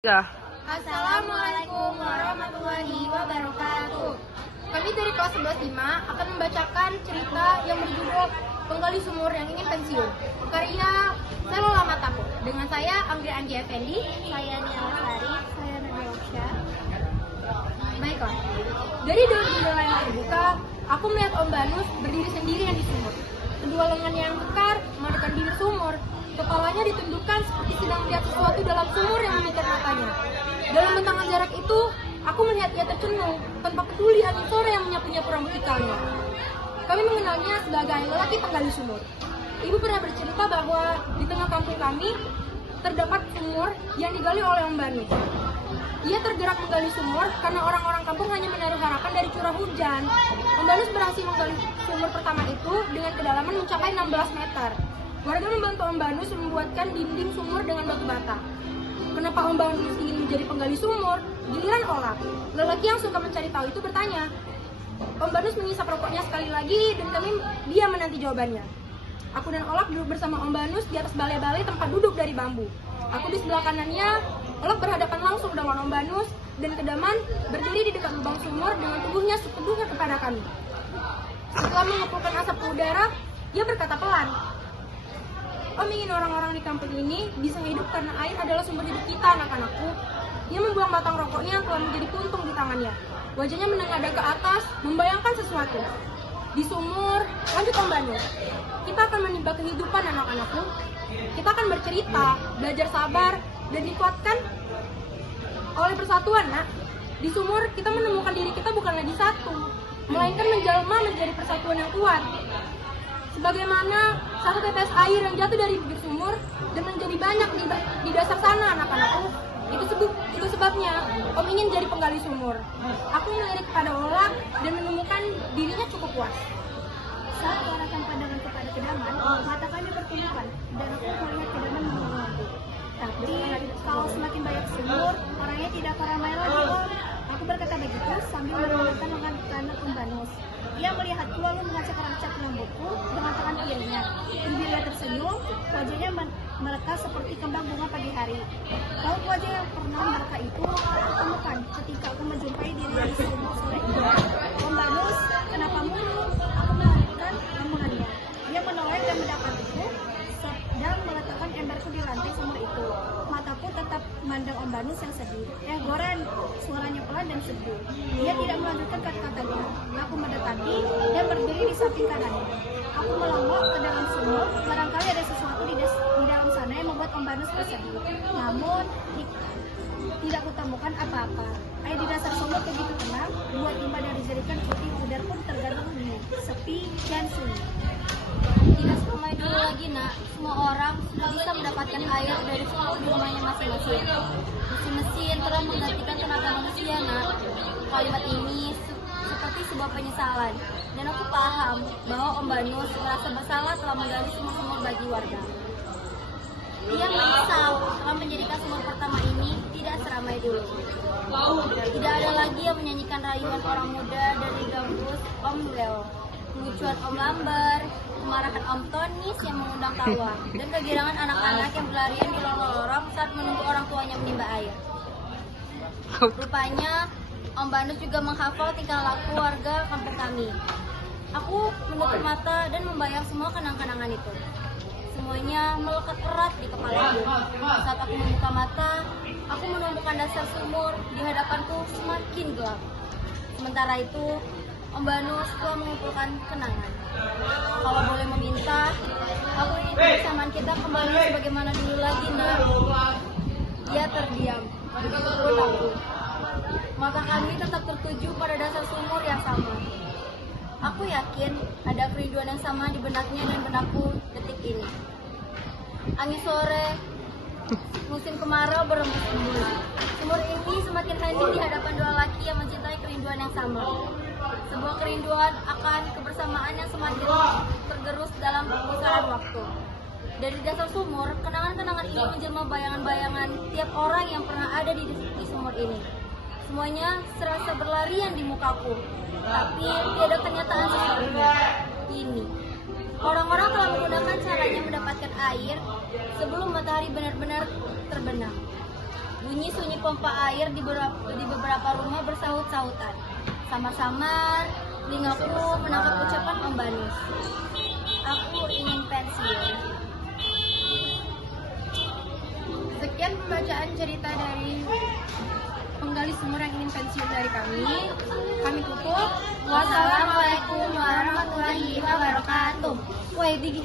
Ya. Assalamualaikum warahmatullahi wabarakatuh. Kami dari kelas 11 5 akan membacakan cerita yang berjudul Penggali Sumur yang Ingin Pensiun, karya Selola Mataku. Dengan saya Anggia Anggi Effendi, saya Nia Lestari, saya Nadia Oksya. Baiklah, dari dalam jendela yang terbuka, aku melihat Om Banus berdiri sendirian di sumur. Kedua lengannya yang kekar menekan bibir sumur. Kepalanya ditundukkan seperti sedang melihat sesuatu dalam sumur yang memikat matanya. Dalam bentangan jarak itu, aku melihat ia tercenung tanpa peduli angin sore yang menyapu-nyapu rambut ikalnya. Kami mengenalnya sebagai lelaki penggali sumur. Ibu pernah bercerita bahwa di tengah kampung kami terdapat sumur yang digali oleh Om Banu. Ia tergerak menggali sumur karena orang-orang kampung hanya menaruh harapan dari curah hujan. Om Banus berhasil menggali sumur pertama itu dengan kedalaman mencapai 16 meter. Warga membantu Om Banus membuatkan dinding sumur dengan batu bata. Kenapa Om Banus ingin menjadi penggali sumur? Giliran Olak, lelaki yang suka mencari tahu itu bertanya. Om Banus mengisap rokoknya sekali lagi dan kami diam menanti jawabannya. Aku dan Olak duduk bersama Om Banus di atas balai-balai tempat duduk dari bambu. Aku di sebelah kanannya, Olak berhadapan langsung dengan Om Banus dan Kedaman berdiri di dekat lubang sumur dengan tubuhnya sepenuhnya kepada kami. Setelah mengepulkan asap ke udara, dia berkata pelan. Om ingin orang-orang di kampung ini bisa hidup karena air adalah sumber hidup kita, anak-anakku. Dia membuang batang rokoknya yang telah menjadi puntung di tangannya. Wajahnya menengadah ke atas, membayangkan sesuatu. Di sumur, lanjut Om Banus. Kita akan menimba kehidupan, anak-anakku. Kita akan bercerita, belajar sabar, dan dikuatkan oleh persatuan, nak. Di sumur, kita menemukan diri kita bukan lagi satu, melainkan menjelma menjadi persatuan yang kuat. Sebagaimana satu tetes air yang jatuh dari bibir sumur dan menjadi banyak di dasar sana, anak-anakku. Itu sebabnya Om ingin jadi penggali sumur. Aku melirik kepada Olak dan menemukan dirinya cukup puas. Saat mengarahkan pandangan kepada Kedaman, mata kami bertundukkan dan aku melihat Kedaman mengangguk. Tapi kalau semakin banyak sumur, orangnya tidak akan ramai lagi, Om. Aku berkata begitu sambil menggunakan lengan kanan Om Banus. Ia melihatku lalu mengacak rancak rambutku dengan tangan kirinya. Sambil ia tersenyum, wajahnya mereka seperti kembang bunga pagi hari. Raut wajah yang pernah mereka itu aku temukan ketika aku menjumpai diri di sumur sore itu. Om Banus, kenapa murung? Aku menarikkan lamunannya. Dia menoleh dan mendapatiku sedang meletakkan emberku di lantai sumur itu. Mataku tetap memandang Om Banus yang sedih. Goran, suaranya pelan dan seduh. Dia tidak melanjutkan kata-katanya. Aku mendekati dan berdiri di samping kanannya. Aku melonggok ke dalam sumur. Barangkali ada sesuatu di dalam sana yang membuat Om Banus bersedih. Namun tidak kutemukan apa-apa. Air di dasar sumur begitu tenang, buat limbah dari jerikan putih udara pun tergantung hening, sepi dan sunyi. Tidak seramai dulu lagi, nak. Semua orang sudah bisa mendapatkan air dari sumur di rumahnya masing-masing. Mesin-mesin telah menggantikan tenaga manusia, nak. Kalimat ini seperti sebuah penyesalan. Dan aku paham bahwa Om Banus merasa bersalah telah menggali sumur-sumur bagi warga. Dia menyesal telah menjadikan sumur pertama ini tidak seramai dulu. Tidak ada lagi yang menyanyikan rayuan orang muda dari gambus Om Leo, kelucuan Om Lamber, kemarahan Om Tonis yang mengundang tawa, dan kegirangan anak-anak yang berlarian di lorong-lorong saat menunggu orang tuanya menimba air. Rupanya Om Banus juga menghafal tingkah laku warga kampung kami. Aku menutup mata dan membayang semua kenang-kenangan itu. Semuanya melekat erat di kepalaku. Saat aku membuka mata, aku menemukan dasar sumur di hadapanku semakin gelap. Sementara itu, Om Banus telah mengumpulkan kenangan. Kalau boleh meminta, aku ingin kebersamaan kita kembali sebagaimana dulu lagi, nak. Dia terdiam, begitu pun aku. Mata kami tetap tertuju pada dasar sumur yang sama. Aku yakin ada kerinduan yang sama di benaknya dan benakku detik ini. Angin sore, musim kemarau berembus-embus. Sumur ini semakin hening di hadapan dua laki yang mencintai kerinduan yang sama. Sebuah kerinduan akan kebersamaan yang semakin tergerus dalam pusaran waktu. Dari dasar sumur, kenangan-kenangan ini menjelma bayangan-bayangan tiap orang yang pernah ada di sumur ini. Semuanya serasa berlarian di mukaku, tapi tiada kenyataan sesungguhnya. Ini, orang-orang telah menggunakan caranya mendapatkan air sebelum matahari benar-benar terbenam. Bunyi sunyi pompa air di beberapa rumah bersahut-sahutan. Samar-samar, telingaku menangkap ucapan Om Banus. Aku ingin pensiun. Sekian pembacaan cerita dari penggali sumur yang ingin pensiun dari kami. Kami tutup. Wassalamualaikum warahmatullahi wabarakatuh. Woi,